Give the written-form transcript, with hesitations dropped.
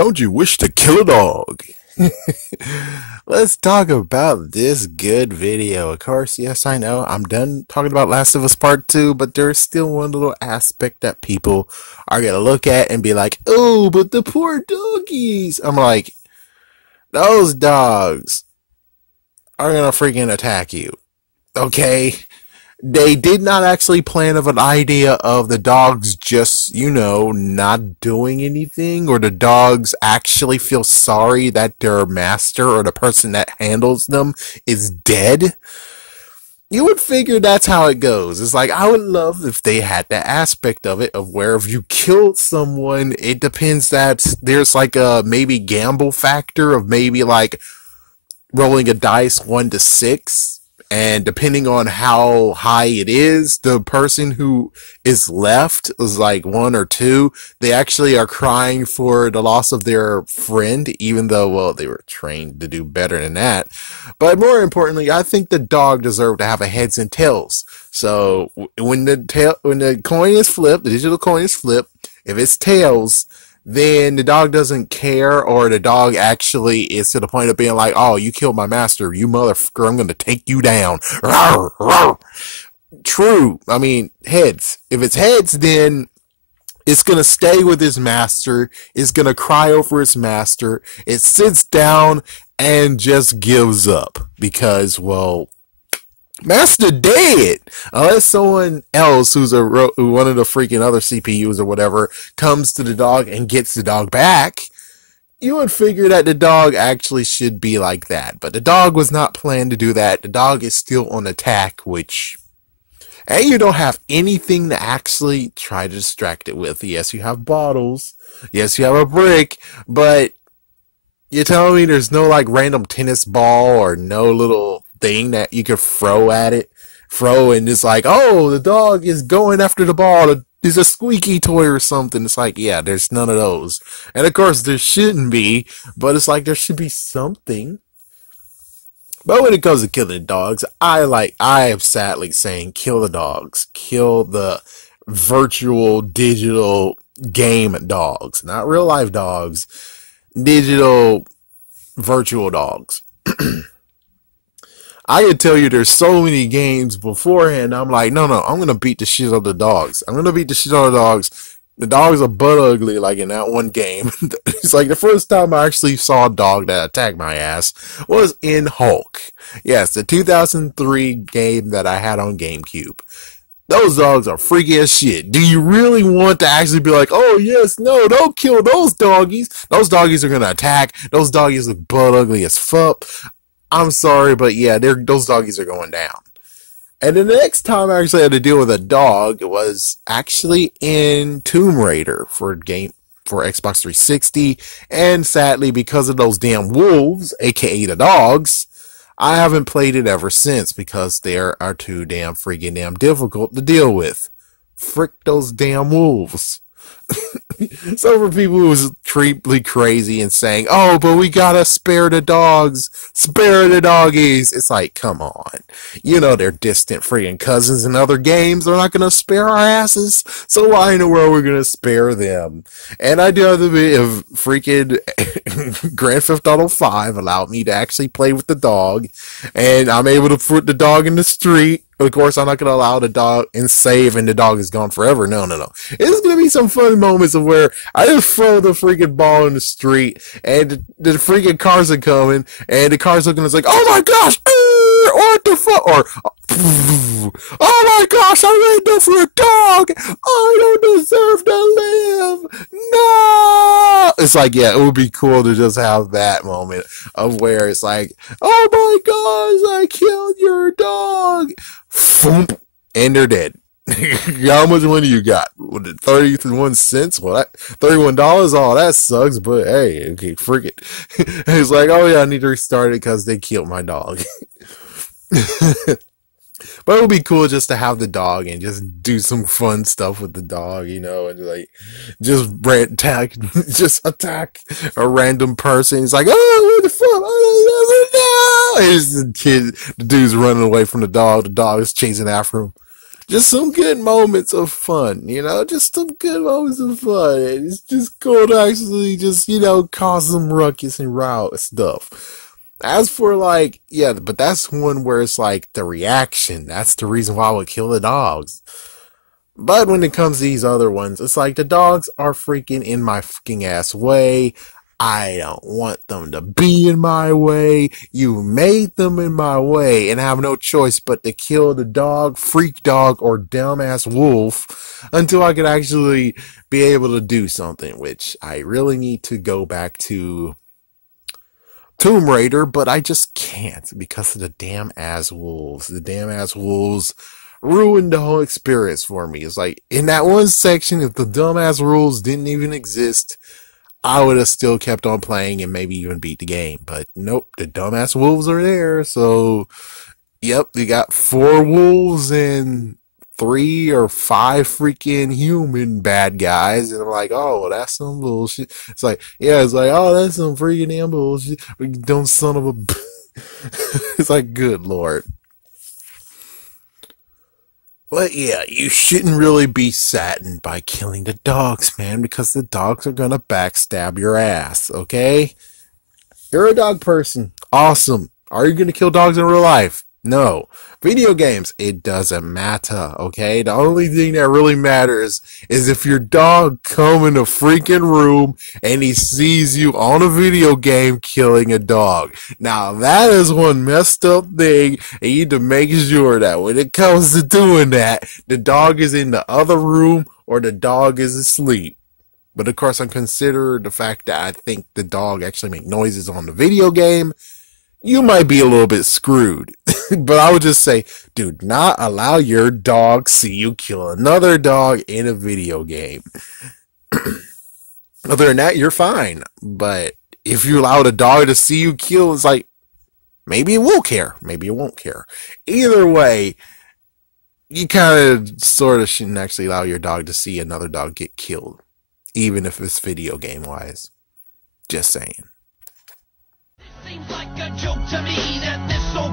Don't you wish to kill a dog? Let's talk about this good video. Of course, yes, I know I'm done talking about Last of Us Part 2, but there's still one little aspect that people are going to look at and be like, oh, but the poor doggies. I'm like, those dogs are going to freaking attack you. Okay? They did not actually plan of an idea of the dogs just, not doing anything, or the dogs actually feel sorry that their master or the person that handles them is dead. You would figure that's how it goes. It's like, I would love if they had that aspect of it, of where if you killed someone, it depends that there's like a maybe gamble factor of maybe like rolling a dice 1 to 6, and depending on how high it is, the person who is left is like 1 or 2. They actually are crying for the loss of their friend, even though, well, they were trained to do better than that. But more importantly, I think the dog deserved to have a heads and tails. So when the coin is flipped, the digital coin is flipped, if it's tails, then the dog doesn't care, or the dog actually is to the point of being like, oh, you killed my master, you motherfucker, I'm going to take you down. Rawr, rawr. True. I mean, heads. If it's heads, then it's going to stay with his master. It's going to cry over his master. It sits down and just gives up because, well, Master dead. Unless someone else who's one of the freaking other CPUs or whatever comes to the dog and gets the dog back, you would figure that the dog actually should be like that. But the dog was not planned to do that. The dog is still on attack, and you don't have anything to actually try to distract it with. Yes, you have bottles. Yes, you have a brick, but you're telling me there's no like random tennis ball or no little thing that you could throw at it, and it's like, oh, the dog is going after the ball, there's a squeaky toy or something. It's like, yeah, there's none of those. And of course there shouldn't be, but it's like there should be something. But when it comes to killing dogs, I am sadly saying kill the dogs. Kill the virtual digital game dogs, not real life dogs, digital virtual dogs. I can tell you there's so many games beforehand. I'm like, no, I'm going to beat the shit out of the dogs. I'm going to beat the shit out of the dogs. The dogs are butt ugly, like in that one game. It's like the first time I actually saw a dog that attacked my ass was in Hulk. Yes, the 2003 game that I had on GameCube. Those dogs are freaky as shit. Do you really want to actually be like, oh, yes, no, don't kill those doggies. Those doggies are going to attack. Those doggies look butt ugly as fuck. I'm sorry, but yeah, those doggies are going down. And the next time I actually had to deal with a dog, it was actually in Tomb Raider for Xbox 360. And sadly, because of those damn wolves, aka the dogs, I haven't played it ever since because they are too damn freaking damn difficult to deal with. Frick those damn wolves. So for people who's treatly crazy and saying, oh, but we gotta spare the dogs, spare the doggies, it's like, come on. They're distant freaking cousins in other games. They're not gonna spare our asses, so why in the world we're gonna spare them? And I do have to be, if freaking Grand Theft Auto 5 allowed me to actually play with the dog, and I'm able to put the dog in the street. Of course, I'm not going to allow the dog and save and the dog is gone forever. No. It's going to be some fun moments of where I just throw the freaking ball in the street and the freaking cars are coming and the cars looking, it's like, oh my gosh, what the fuck? Or, oh my gosh, I ran down for a dog. I don't deserve to live. No. It's like, yeah, it would be cool to just have that moment of where it's like, oh my gosh, I killed your dog. Foomp, and they're dead. How much money you got? 31 cents? Well, $31? Oh, that sucks, but hey, okay, frick it. It's like, oh yeah, I need to restart it because they killed my dog. But it would be cool just to have the dog and just do some fun stuff with the dog, and like just attack a random person. It's like, oh, what the fuck? Oh, no! And the dude's running away from the dog. The dog is chasing after him. just some good moments of fun, just some good moments of fun. And it's just cool to actually just, cause some ruckus and row stuff. As for like, yeah, but that's one where it's like the reaction. That's the reason why I would kill the dogs. But when it comes to these other ones, it's like the dogs are freaking in my fucking ass way. I don't want them to be in my way. You made them in my way, and I have no choice but to kill the dog, freak dog, or dumbass wolf until I can actually be able to do something, which I really need to go back to Tomb Raider, but I just can't because of the damn ass wolves. The damn ass wolves ruined the whole experience for me. It's like in that one section, if the dumbass rules didn't even exist, I would have still kept on playing and maybe even beat the game. But nope, the dumbass wolves are there. So, yep, you got 4 wolves and 3 or 5 freaking human bad guys. And I'm like, oh, well, that's some bullshit. It's like, yeah, it's like, oh, that's some freaking damn bullshit. Don't son of a. It's like, good lord. But yeah, you shouldn't really be saddened by killing the dogs, man, because the dogs are gonna backstab your ass, okay? You're a dog person. Awesome. Are you gonna kill dogs in real life? No. Video games, it doesn't matter, okay? The only thing that really matters is if your dog come in a freaking room and he sees you on a video game killing a dog. Now that is one messed up thing, and you need to make sure that when it comes to doing that, the dog is in the other room or the dog is asleep. But of course, I consider the fact that I think the dog actually make noises on the video game. You might be a little bit screwed. But I would just say, do not allow your dog see you kill another dog in a video game. Other than that, you're fine. But if you allow the dog to see you kill, it's like, maybe it will care. Maybe it won't care. Either way, you kind of sort of shouldn't actually allow your dog to see another dog get killed. Even if it's video game wise. Just saying. Seems like a joke to me that this so